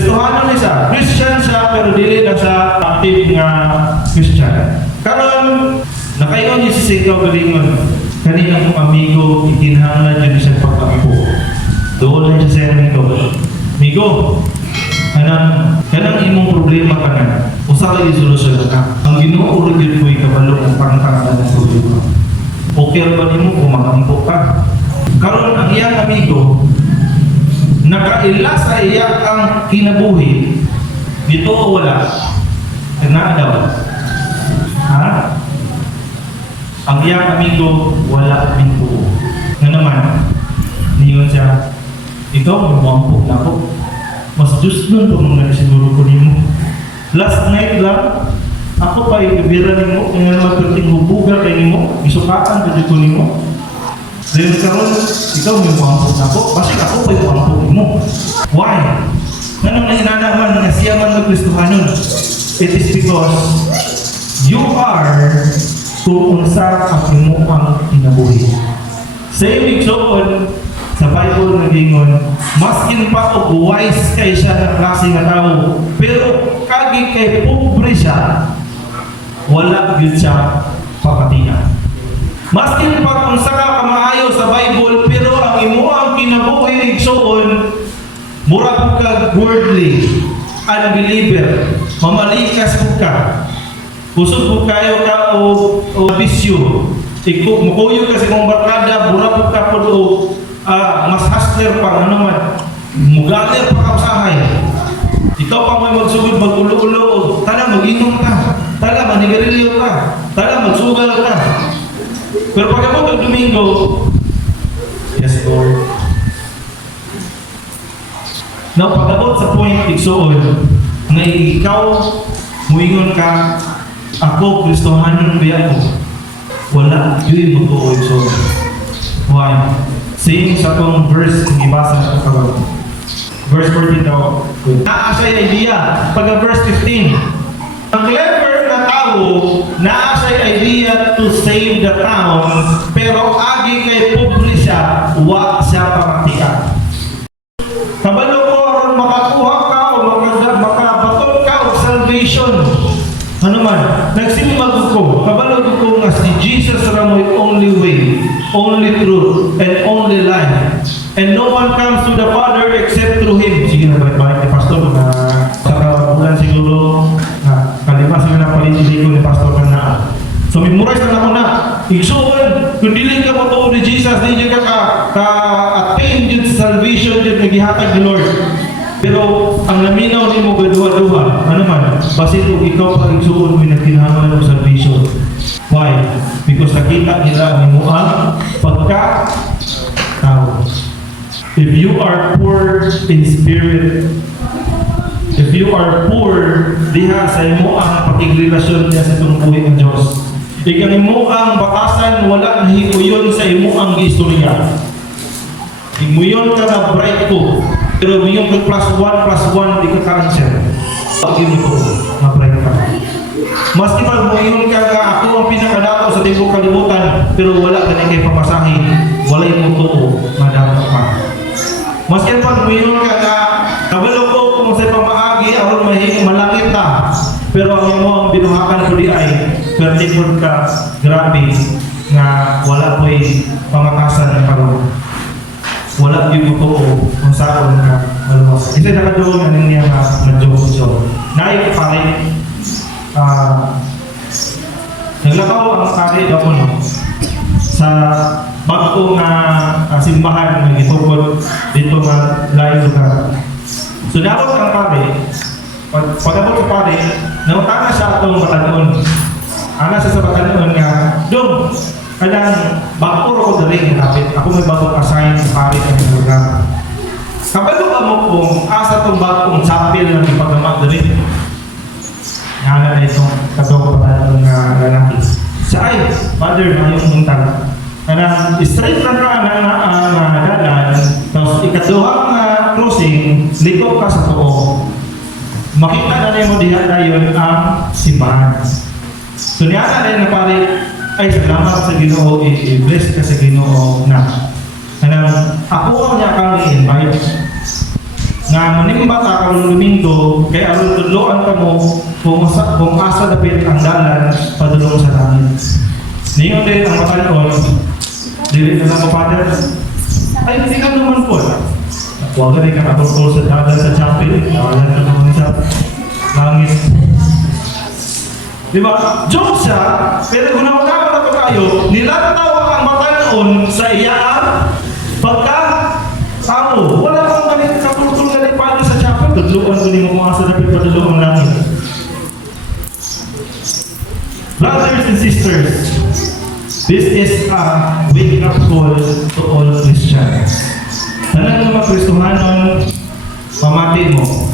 Kristohanon siya, Christian siya, pero dili na siya active nga Christian. Karon nakaingon niya si ikaw galingon. Kanina kong amigo, itinahanglan dyan siya pagkampo. Doon lang siya sa amigo. Amigo, kanang imong problema ka na. Usa ka solusyon na. Ang ginuurod yun ko'y kabalo ng pangtanganan ng problema. Okay ba nimo kung makampo ka? Karon ang iyang amigo, nakaila sa iya ang kinabuhi, dito o wala? Na daw? Ha? Ang iyang amigo, wala minto. Nga naman, niyon siya, ikaw, mawampok na ako. Mas Diyos nun kung mga siguro ko nimo. Last night lang, ako pa ikabira nimo, kaya naman perting hubuga kay nimo, isukaan ka dito nimo. Dahil karon, ikaw may mawampok na ako, kasi ako pa yung mawampok nimo. Why? Ganun na inanaman na siya man mag-Kristohanon. It is because you are kung unsa ang imuang kinabuhi. Sa ibig sabihin, sa Bible nagingon, maskin pa og wise kay siya na klase nga tao, pero kagi kay pobre siya, wala gyud siya papatian. Maskin pa kung sa ka maayo sa Bible, pero ang imuang kinabuhi igsoon, mura ka worldly, unbeliever, mamalikas ka. Kusog po kayo ka o bisyo. Mukuyo kasi kung barkada, mura po ka po mas hustler pa, ano man. Mugaler pa ka usahay. Ikaw pa may magsugod, mag-ulo-ulo, tala mag-inom ka, tala manigarilyo ka, tala magsugal ka. Pero pag ako ng Domingo, yes Lord. Now, pag-abot sa point, igsoon, na ikaw, muingon ka, ako, Kristohanon biya ko. Wala, yun mag-uoy. So, why? Same sa itong verse ng ibasa na ito. Verse 14 daw. Naa siya'y idea. Pagka-verse 15. Ang clever na tao, naa siya'y idea to save the town, pero agi kay pobre siya, wa siya pamatian. Kabalo ko, makakuha ka o makabaton ka o salvation. Ano man, nagsimag ko, kabalog ko nga si Jesus ramoy only way, only truth, and only life. And no one comes to the Father except through Him. Sige na, balik-balik ni Pastor na sa bulan siguro na kalima siguro na palitili ko ni Pastor na. So, memorize na ako na. Igsuon, kung dili ka mo to ni Jesus, di ka ka-attain yun sa salvation yun nagihatag ni Lord. Pero ang naminaw ni mo gaduha-duha, ano man, basit kung ikaw pag igsuon mo nagkinahanglan ng salvation. Why? Because nakita nila ni mo ang pagka-tao. If you are poor in spirit, if you are poor, diha sa imo ang pakigrelasyon niya sa itong buhay ng Diyos. Ikan mo ang batasan, wala nahiuyon sa imo ang istorya. Imuyon ka na bright ko. Pero yung +1 +1, di ka cancel. Pag-in mo ito, ma-bright ka. Maski pag muyon ka nga, ako ang pinakadato sa tibok kalimutan, pero wala ka na kay pamasahin, wala yung ito, madato ka. Maski pag muyon ka nga, kabalo ko kung sa'y pamaagi, aron malangit ka. Pero ang mo ang binuhakan ko di ay, pertikod ka, grabe, nga wala po'y pangatasan ng karoon. Wala yung totoo kung saan ka maluwas. Kasi nakadoon na niya na joke-joke. Naikipay, naglakaw ang kari ako no, sa bago nga simbahan ng itukod dito nga layo lugar. So dapat ang kari, pag-abot ang kari, nautana siya itong batanon. Ana siya sa batanon nga, Dong! Kadang, bakuro ko dali kapit. Ako may bagong assign sa parit ng lugar. Kapag mo kung asa itong bagong chapel ng ipagamak dali. Nga na itong katong pala ng lalaki. Siya ay, Father, mayong muntang. Kadang, straight lang ka na dalan. Tapos ikaduhang crossing, liko ka sa tuo. Makita na mo diha na yun ang simbahan. So niya na rin na parit, ay salamat sa Ginoo, i-bless ka sa Ginoo na. Ako ang niya kang i-invite. nga manimba ka karong Domingo kay aron tudloan ka mo kung asa dapit ang dalan padulong sa langit. Ningon din ang matanon, dili na lang Father. Ay, hindi ka naman po. Huwag ka rin kakatutol sa dalan sa chapel. Nawalan ka naman sa langit. Diba? Joke siya, pero kung nakakama na pa kayo, nilataw ang matanon sa iyaan pagka-tao. Wala kang malit kakatutol ka rin paano sa chapel. Tudluan ko ni mga sa dapit padulong ang langit. Brothers and sisters, this is a wake-up call to all Christians. Tanang mga Kristohanon, pamati mo.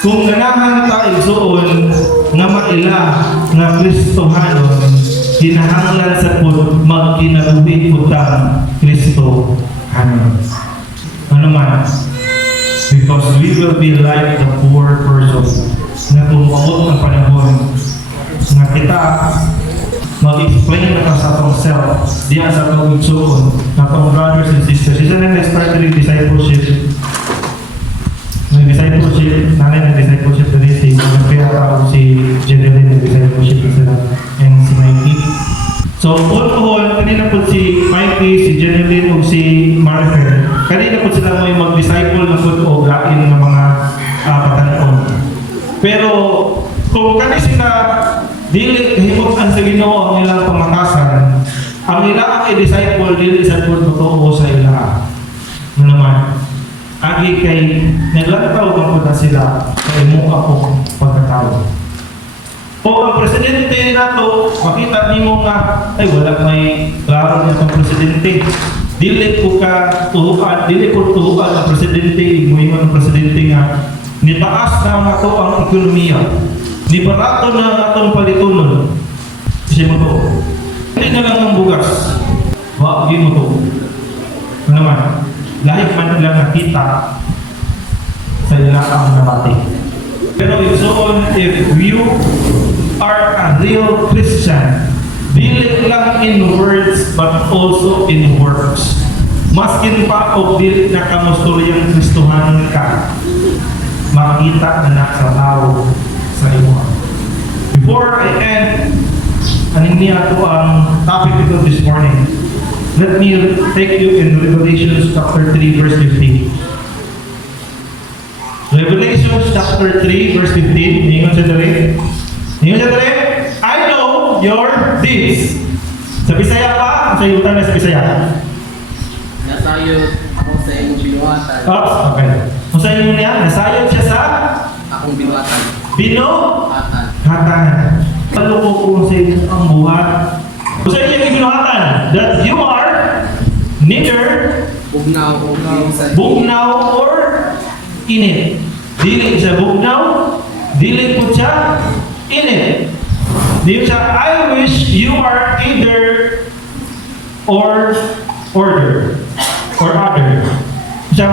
Kung ganahan tayo soon nga maila nga Kristohanon, hinahanglan sa pud magkinabuhi po tang Kristohanon. Ano man? Because we will be like the poor person na tumuot ng panahon nga kita mag-explain na ka sa atong self diya sa atong igsoon, atong brothers and sisters. Isa na nag-start rin discipleship. Nag-discipleship, nanay nag-discipleship na rin si Kaya tao si Jeneline nag-discipleship na sila and si Mikey. So, all kanina po si Mikey, si Jeneline o si Marifer, kanina po sila may mag-disciple na po o gain ng mga patanon. Pero, kung kanina sila dili himutan sa Ginoo ang ilang pamatasan, ang ilang i-disciple dili sa totoo sa ila. Ano naman? Agi kay naglantaw kung punta sila sa imo ako pagkatao. O ang presidente nato, makita nimo nga ay wala may klaro niya ang presidente. Dili ko tuhuan ang presidente, muhimong ang presidente nga nitaas na nga to ang ekonomiya. Di barato na ang atong palitunon. Kasi mo to. Hindi na lang ang bugas. Wagi mo to. Ano naman? Lahit man lang nakita sa ilang nabati. Pero it's on if you are a real Christian, dili lang in words but also in works. Maskin pa o dili na kamustulyang Kristohanon ka, makita na sa tao sa imo. Before I end, aning niya ko ang topic ito this morning. Let me take you in Revelation chapter 3 verse 15. Revelation chapter 3 verse 15. Ingon sa dali. I know your deeds. Sa Bisaya pa, sa yutan na sa Bisaya. Nasayod ako sa iyong binuhatan. Oh, okay. Kung sa inyo niya, nasayod siya sa Akong binuhatan. binuhatan. Palukok ko sa inyo ang buhat. Kung sa inyo yung binuhatan, that you are neither bugnaw or init. Dili siya bugnaw, dili po siya init. Dili siya, I wish you are either or other. Siya,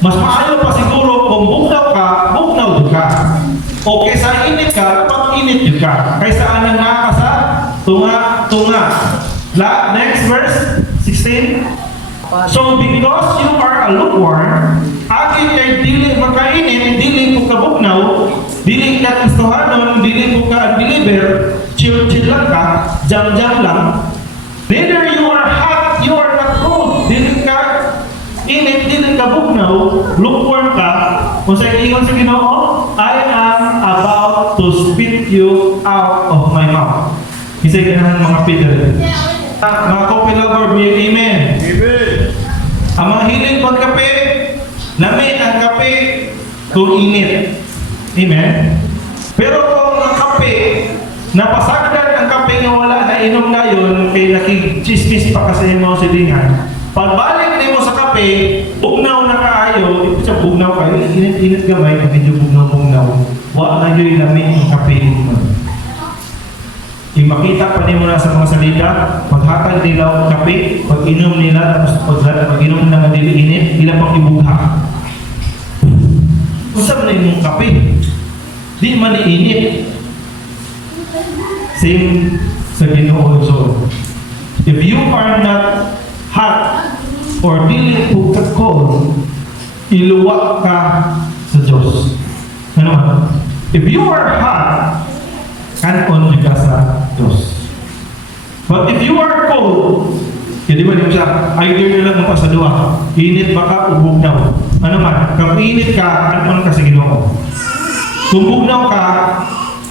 mas maayo pa siguro kung bugnaw ka. O kaysa init ka, pag-init yun ka. Kaysa anang naka sa tunga. Next verse, 16. So because you are a lukewarm, akin kay dili makainit, dili ko kabugnaw, dili ka Kristohanon, dili ko ka believer, chill lang ka, jam lang. Neither you are hot, you are not cold. Dili ka init, dili ka bugnaw, lukewarm ka. Kung sa iyon sa Ginoo, I am about to spit you out of my mouth. Isa ganahan mga Peter. Mga coffee lover, amen. Amen. Ang mga hiling pagkape, lamig ang kape kung init. Amen. Pero kung ang kape, napasagdan ang kape nga wala na inom na yun, kay nakichismis pa kasi mo silingan. Pagbalik nimo sa kape, bugnaw na kaayo, ito siya bugnaw kayo, init-init gamay, medyo bugnaw. Wala na yun lamig ang kape mo. Makita pa nimo na sa mga salida, paghatag nila ang kape, pag-inom nila, tapos pag-inom na madili init, nila pang ibugha. Usap na yung kape, di man init. Same sa Ginoo. So, if you are not hot or dili po ka cold, iluwa ka sa Diyos. Ano man? If you are hot, kanon ka sa Diyos. But if you are cold, di ba niyo siya, either nyo lang pa sa duwa, init ba ka o bugnaw? Ano man, kung init ka, kanon ka sa Ginoo. Kung bugnaw ka,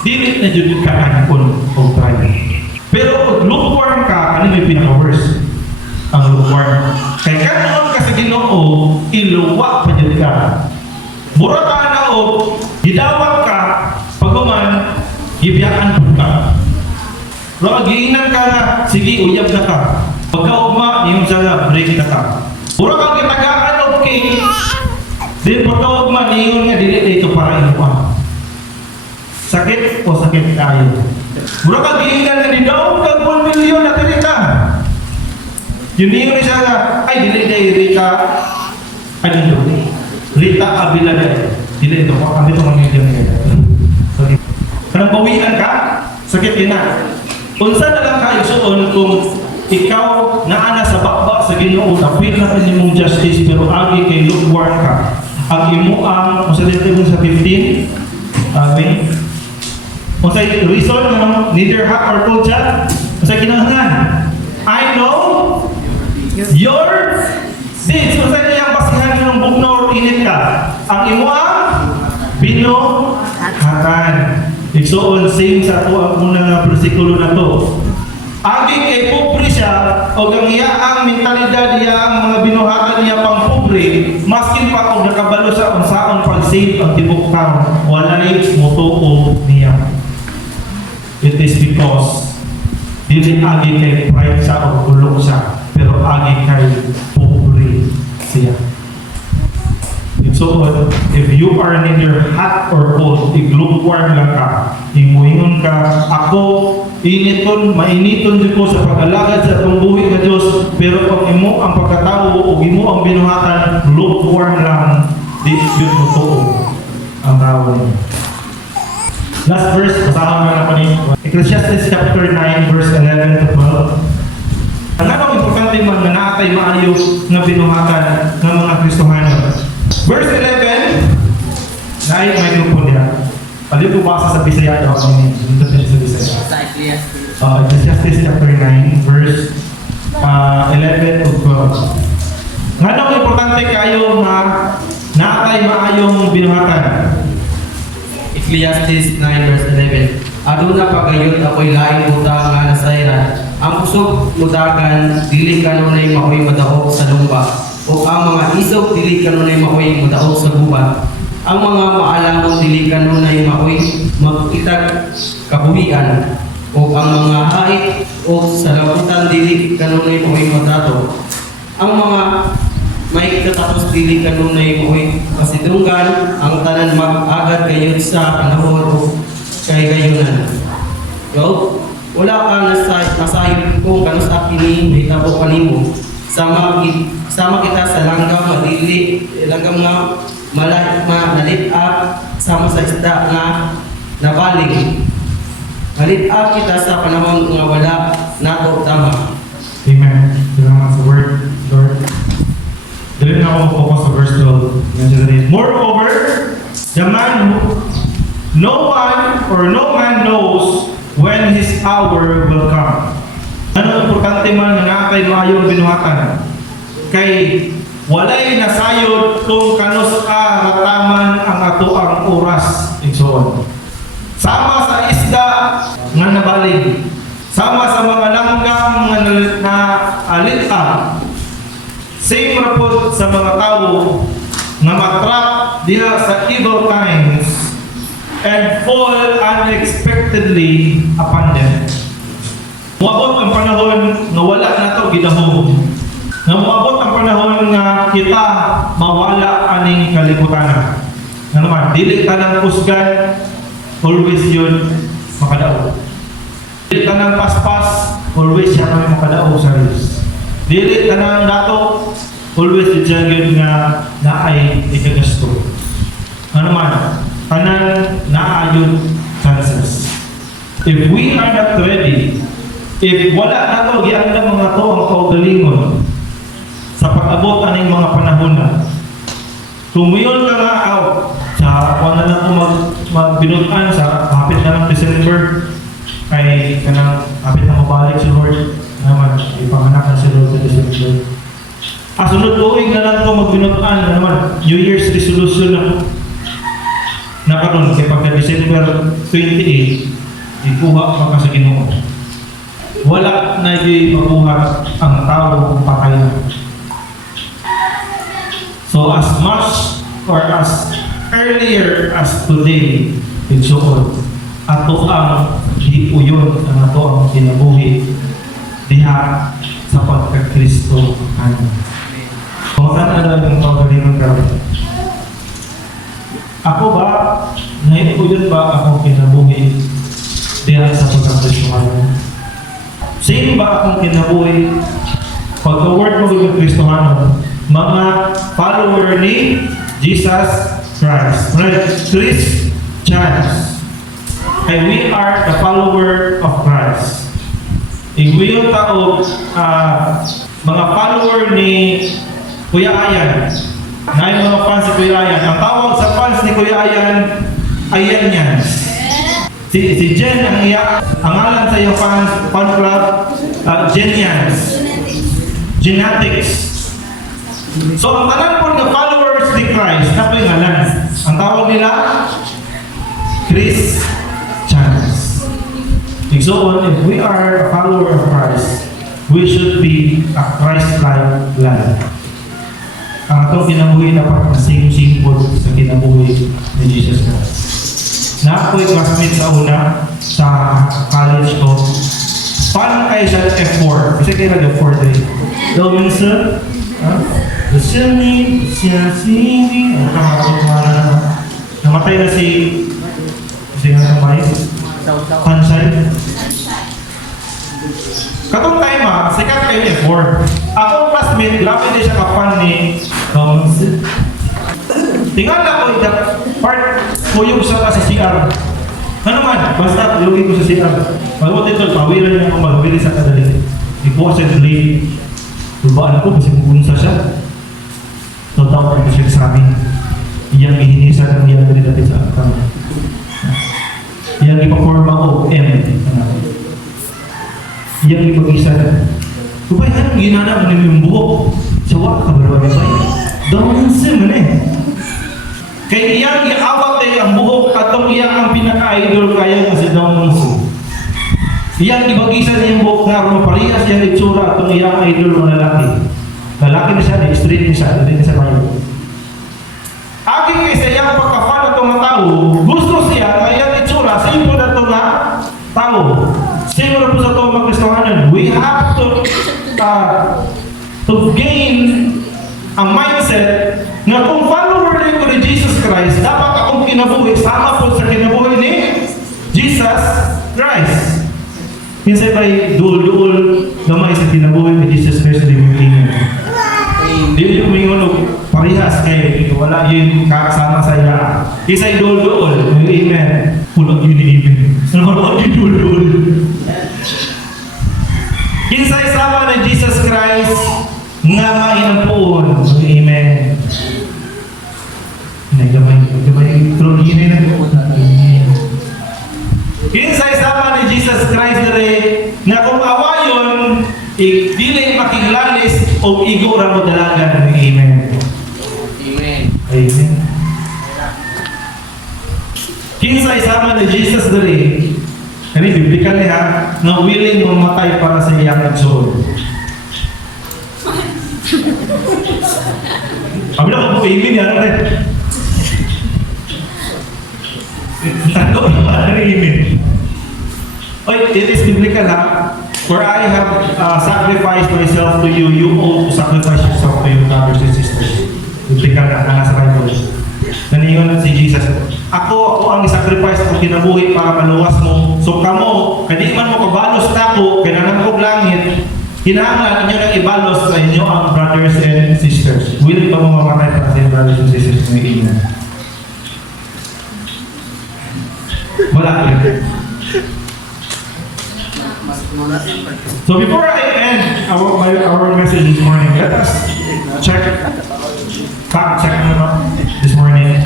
dilit na dyan ka kanon o try. Pero kung lukewarm ka, ano may pinaka-worst? Ang lukewarm. Kaya kanon ka sa Ginoo, iluwa pa dyan ka. Mura ka na o, gidawat ka, pag-uman, gibiyaan po ka. Pero giinan ka na, sige, uyab na ka. Pagka-ugma, yung sana, break na ka. Mura ka kitagaan o king, din pagka-ugma, niyon nga, dili dito para inuwa. Sakit o sakit tayo. Mura ka giinan na, di daw ka 1 million na tirita. Yun niyo ni sana, ay, dili day, Rita, ano yun? Rita Abilade. Dili ito, kami ito mga medyo nila. Okay. Kanang bawian ka, sakit yun na. Unsa na lang kayo suon kung ikaw naana sa bakba sa Ginoo, napil na rin mong justice, pero agi kay lukewarm ka. Ang imo ang, kung sa dito sa 15, amen. Kung sa reason, neither hot or cold siya, kung sa kinahanglan, I know your sins. Kung sa niyang basihan ng bugno or init ka, ang imo ang binuhatan. Igsoon, same sa ito ang unang versikulo na to. Agi kay pobre siya, o ang iya ang mentalidad niya, ang mga binuhatan niya pang pobre, maskin pa kung nakabalo sa unsaon pag-save ang tibok taon, walay motuo niya. It is because dili agi kay pride siya o kulong siya, pero agi kay pobre siya. So, if you are neither hot or cold, lukewarm lang ka, imuingon ka, ako, initon, mainiton din ko sa pag-alagad sa itong buhay na Diyos, pero pag imo ang pagkatao o imo ang binuhatan, lukewarm lang, di yun totoo ang tao niya. Last verse, basahan na naman niyo. Ecclesiastes chapter 9, verse 11 to 12. Ang importante man na naatay maayo na binuhatan ng mga Kristohano. Verse 11, dahil may grupo nila. Pali po basa sa Bisaya daw kami. Dito din sa Bisaya. Sa Ecclesiastes. Ecclesiastes chapter 9, verse 11 to 12. Nga nang importante kayo na naatay maayong binuhatan. Ecclesiastes 9 verse 11. Aduna pagayod ako'y laing buta nga nasayran. Ang usog mudagan, dili kanunay makoy madahok sa lumba. O ang mga isog, dili kanunay makoy madaog sa gubat. Ang mga maalamon, dili kanunay makoy magkitag kabuhian. O ang mga hait o salabutan, dili kanunay makoy matato. Ang mga may katapos, dili kanunay makoy kasidunggan. Ang tanan mag-agad kayod sa panahon o kay gayunan. Yo, wala ka nasayod kung kanus akini, hitabo kanimo. Sama kita sa langgam madili, langgam nga nalit-up sama sa isda nga nabaling. Nalit-up kita sa panahon nga wala nato tama. Amen. Salamat sa word, Lord. Dili na ako focus sa verse 12. Moreover, the man who no man knows when his hour will come. Ano importante man na naatay maayong binuhatan? Kay walay nasayod kung kanus rataman ang ato ang oras. Igsoon. Sama sa isda nga nabalig. Sama sa mga langgam nga na alita. Same rapod sa mga tao nga matrap diha sa evil times and fall unexpectedly upon them. Muabot ang panahon nga wala na to gidahom. Nga muabot ang panahon nga kita mawala aning kalibutan. Ano man, dili tanang kusgan, always yun makadaog. Dili tanang paspas, always siya kami makadaog sa Diyos. Dili tanang dato, always yun yun nga naay ikagasto. Ano man, tanan naayod chances. If we are not ready, if wala na to, gianda mga to ang kaugalingon sa pag-abot aning mga panahon na. Kung mayon ka nga out, ako na lang po magbinutan sa hapit na ng December. Kay kanang hapit na mabalik si Lord. Naman, ipanganak na si Lord sa December. Sunod tuig na lang po magbinutan. Naman, New Year's resolution na karon kay pagka December 28, ikuha pa ka sa Ginoo. Wala na di mabuhat ang tao patay na. So as much or as earlier as today, igsuon, ato ang hiuyon, ang ato ang kinabuhi diha sa pagka-Kristo ano. Kumakan na yung pagkalimang grabe. Ako ba, nahiuyon ba akong kinabuhi diha sa pagka-Kristo ano? Same ba akong kinabuhi pagka-word mo ng Kristo ano? Mga follower ni Jesus Christ. Right? Christians. And we are the follower of Christ. We yung tao, mga follower ni Kuya Ayan. Na yung mga fans ni Kuya Ayan. Ang tawag sa fans ni Kuya Ayan, Ayan yan. Si Jen ang ngalan sa iyong fan club, Genians. Genetics. So, ang tanan po ng followers ni Christ, na po yung ngalan. Ang tawag nila, Christians. So, if we are a follower of Christ, we should be a Christ-like life. Ang atong kinabuhi dapat na same-simple sa kinabuhi ni Jesus Christ. Na ako'y classmate sa una, sa college ko, paano kayo sa F4? Kasi kayo nag-F4 day. Daw minsan, namatay na si nga kamay Pansay. Katong time sikat kayo ni F4. Akong classmate, grabe din siya kapan ni tingnan na ko yung part kuyog sa CR. Ano man, basta lugin ko sa CR. Pagod ito, pawiran niya akong magbili sa kadali. Ikuha siya delay. Lubaan ako kasi pupunsa siya. So, tawag ito siya sa amin. Iyang ihinisan ng iyang dati sa akang. Iyang ipaporma o M. Iyang ipag-isa. Kupay, anong ginana mo yung buhok? Sawa ka ba ba? Down sim eh. Kaya iyang iawat ay ang buhok atong iyang ang pinaka-idol kaya kasi down sim. Iyang ibag-isa niya yung buhok nga rin parehas yung itsura atong iyang idol ng lalaki. Lalaki na siya, straight na siya, hindi na siya bayo. Aking kaysa iyang pagka-fan atong mga tao, gusto siya na iyang itsura, simple na ito na tao. Sino na po sa ito mag-Kristohanan? We have to gain a mindset na kung follower rin ko ni Jesus Christ, dapat akong kinabuhi, sama po sa kinabuhi ni Jesus Christ. Minsan ba'y duol-duol gamay sa kinabuhi ni Jesus Christ di mo tingin. Di yung mingunog parehas kay wala yung kakasama sa iya. Isa'y duol-duol. Amen. Pulang yun ni Amen. Ano yung duol-duol? Kinsa'y sama ni Jesus Christ nga mainampuon. Amen. Gamay. Pero yun na kinsa'y sama ni Jesus Christ na kung awayon, dili makiglalis o igura mo dalagan. Amen. Amen. Amen. Kinsa'y sama ni Jesus kani biblical niya, na willing mamatay para sa iyang soul. Abla ko amen yan rin. Tanto na para amen. It is biblical for I have sacrificed myself to you, you ought to sacrifice yourself to your brothers and sisters. Biblical na nasa Bible. Naningon si Jesus, ako ang sacrifice ko kinabuhi para maluwas mo. So kamo, kadi man mo kabalos na ako, kailangan ko langit, hinahanglan ninyo ng ibalos sa inyo ang brothers and sisters. Willing ba mo mamatay para sa inyo brothers and sisters ng iinan? Wala yun. So before I end our message this morning, let us fact check this morning.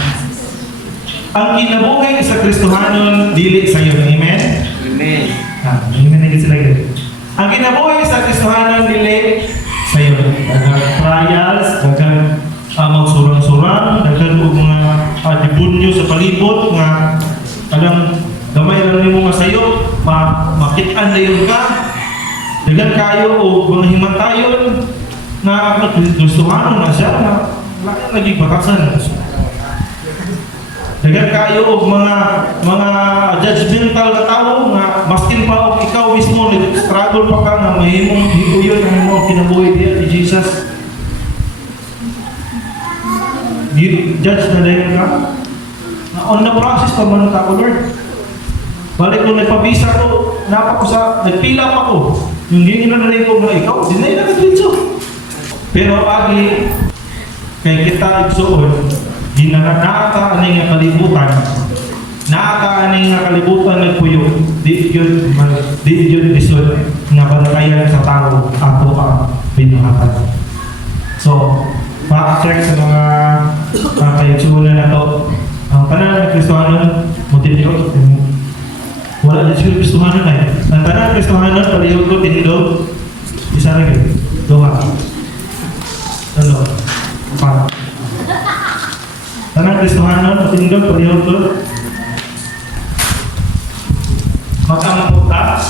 Ang kinabuhi sa Kristohanon dili sayo. Amen? Amen. Amen na sila yun. Ang kinabuhi sa Kristohanon dili sayo. Dagang trials, dagang magsurang-surang, dagang mga debunyo sa palibot, nga tagang gamay lang nimo nga sayo, makitaan na yun ka, dagang kayo o mga himantayon na Kristohanon na siya, na lagi batasan. Dagan kayo og mga judgmental na tao nga maskin pa og ikaw mismo nag-struggle pa ka nga mahimong hipuyon ang imong kinabuhi diya ni Jesus. Judge na dayon ka. Na on the process pa man ta ko, Lord. Balik ko nagpabisa ko, napa ko sa nagpila pa ko. Yung gingin na rin ko nga ikaw, dinay na nagpitso. Pero agi kay kita igsuon, naaka ani nga kalibutan, naaka ani nga kalibutan nagpuyo, di yun isod nga bantayan sa tao ato ang binuhatan. So, pa-check sa mga kayagsunan na to, ang tanan ng Kristohanon, motivyo, wala na siguro Kristohanon ay. Ang tanan ng Kristohanon, palihog ko, tinidog, isa rin, duha. Ano? Pa. Tanang Kristohanon, patinggol, palihog ko. Mag-amang po ta,